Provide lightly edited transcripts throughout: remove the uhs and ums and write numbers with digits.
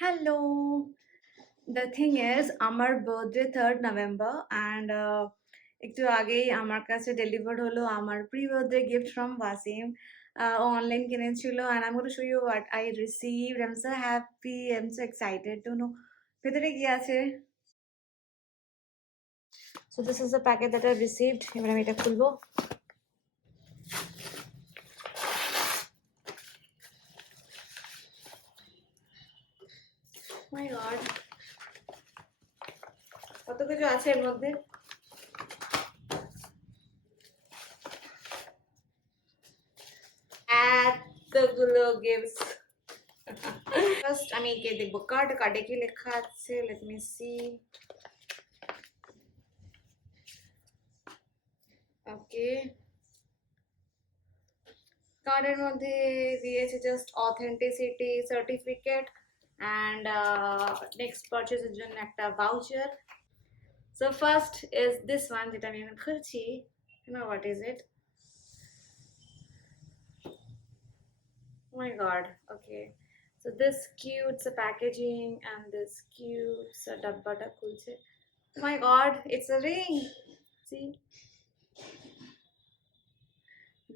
Hello. The thing is, আমার birthday 3rd November and একটু আগেই আমার কাছে ডেলিভার্ড হলো আমার pre birthday gift from Wasim. ও অনলাইন কিনেছিল and I'm going to show you what I received. I'm so happy. I'm so excited to know ভেতরে কি আছে। So this is the packet that I received. এবার আমি এটা খুলবো। My God, কত কিছু আছে এর মধ্যে। এতগুলো গিফটস। ফার্স্ট আমি একে দেখবো কার্ডে কি লেখা আছে, লেট মি সি। ওকে, কার্ডের মধ্যে দিয়েছে just authenticity certificate and next পারচেজের জন্য একটা voucher. So first is this one, যেটা আমি এখন খুলছি। No, what is it? My God. Okay, so this cutest packaging and this cutest ডাব্বাটা খুলছে। My God, it's a ring. See,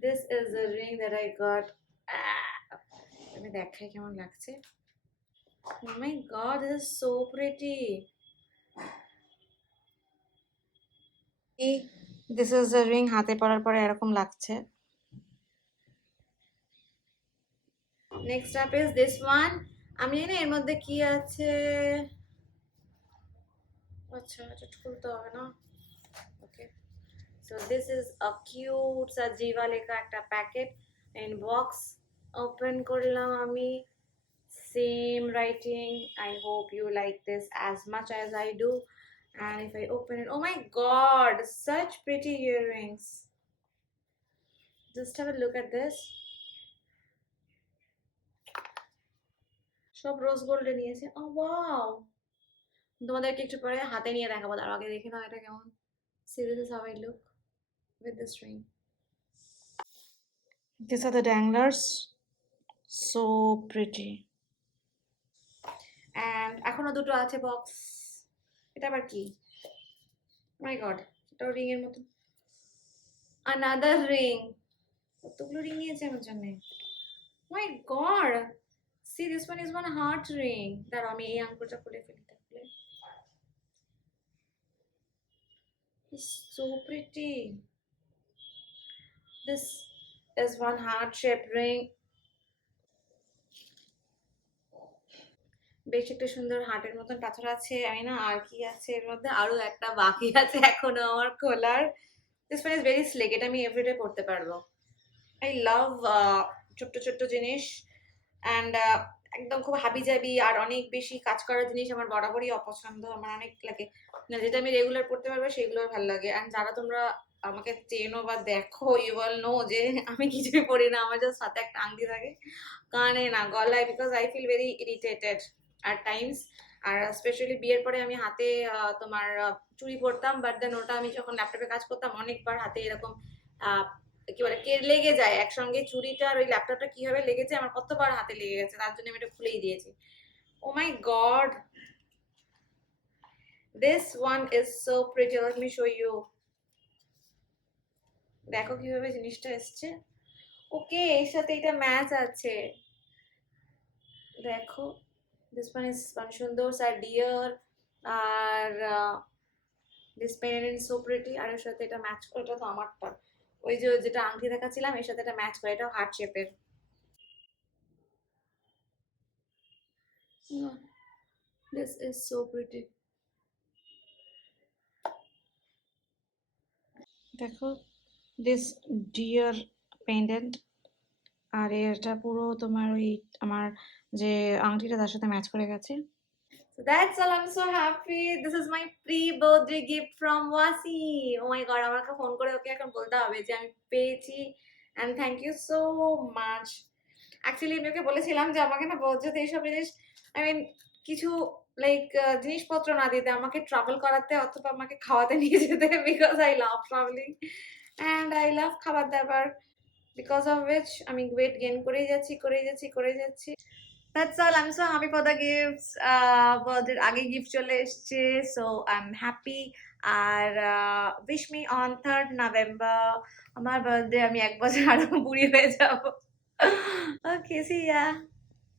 this is the ring that I got. আমি দেখাই কেমন লাগছে। Oh my god, this is so pretty. This is the ring, হাতে পরার পরে এরকম লাগছে। Next up is this one. আমি জানি এর মধ্যে কি আছে। আচ্ছা, এটা খুলতে হবে না। ওকে, so this is a cute সাজিবা লেখা একটা প্যাকেট in box. ওপেন করলাম আমি। Same writing. I hope you like this as much as I do. And if I open it, oh my god, such pretty earrings. Just have a look at this. সব রোজ গোল্ডে নিয়েছে। ও ওয়াও, তোমাদেরকে একটু পরে হাতে নিয়ে দেখাবো, তার আগে দেখে নাও এটা কেমন। See, this is how I look with this ring. These are the danglers. So pretty. And এখনো দুটো আছে বক্স। এটা আবার কি? মাই গড, এটা রিং এর মতো। Another ring. কতগুলো রিং নিয়েছে আমার জন্য। My God, see this one is one heart ring. দাঁড়াও আমি এই আঙ্গুলটা খুলে ফেলি তাহলে। It's so pretty. This is one heart shaped ring. বেশ একটা সুন্দর হার্টের মতন পাথর আছে। আমি না আর কি আছে এর মধ্যে, আরো একটা বাকি আছে এখনো আমার খোলার। This one is very slick, এটা আমি এভরিডে পড়তে পারবো। আই লাভ ছোট্ট ছোট্ট জিনিস অ্যান্ড একদম খুব হাবিজাবি আর অনেক বেশি কাজ করার জিনিস আমার বরাবরই অপছন্দ। আমার অনেক লাগে, যেটা আমি রেগুলার পড়তে পারবো সেগুলোর ভালো লাগে। অ্যান্ড যারা তোমরা আমাকে চেনো বা দেখো, ইউ অল নো যে আমি কিছুই পড়ি না, আমার জাস্ট সাথে একটা আংটি থাকে, কানে না গলায়, because I feel very irritated at times. আর স্পেশালি বিয়ের পরে আমি হাতে তোমার চুড়ি পরতাম, বাট দেন ওটা আমি যখন ল্যাপটপে কাজ করতাম অনেকবার হাতে এরকম কি বলে লেগে যায় একসঙ্গে। চুড়িটা আর ওই ল্যাপটপটা কিভাবে লেগেছে আমার কতবার হাতে লেগে গেছে, তার জন্য আমি এটা খুলেই দিয়েছি। Oh my God, this one is so pretty. Let me show you. দেখো কিভাবে জিনিসটা এসছে। ওকে, এর সাথে এটা ম্যাচ আছে, দেখো। দিস ওয়ান ইজ মানে সুন্দর আর ডিয়ার, আর this pen is so pretty. আর এর সাথে এটা ম্যাচ করে, এটা তো আমারটা, ওই যে যেটা আংটি দেখাচ্ছিলাম এর সাথে এটা ম্যাচ করে, এটাও হার্ট শেপের। This is so pretty. দেখো, দিস ডিয়ার পেন্ডেন্ট, আর এটা পুরো তোমার ওই আমার যে আংটিটা তার সাথে ম্যাচ করে গেছে। So that's all. I'm so happy. This is my pre-birthday gift from Wasim. Oh my god, আমাকে ফোন করে ওকে এখন বলতে হবে যে আমি পেয়েছি, and thank you so much. Actually আমি ওকে বলেছিলাম যে আমাকে না বার্থডেতে এইসব জিনিস, I mean কিছু লাইক জিনিসপত্র না দিতে, আমাকে ট্রাভেল করাতে অথবা আমাকে খাওয়াতে নিয়ে যেতে, because I love travelling and I love খাবার দাবার, বিকজ অফ উইচ আমি ওয়েট গেইন করেই যাচ্ছি। That's all. I'm so happy for the gifts. Birthday আগে gift চলে এসছে, so I'm happy. আর wish me on 3rd November আমার বার্থডে, আমি এক বছর আরো বুড়ি হয়ে যাব। Okay, see ya.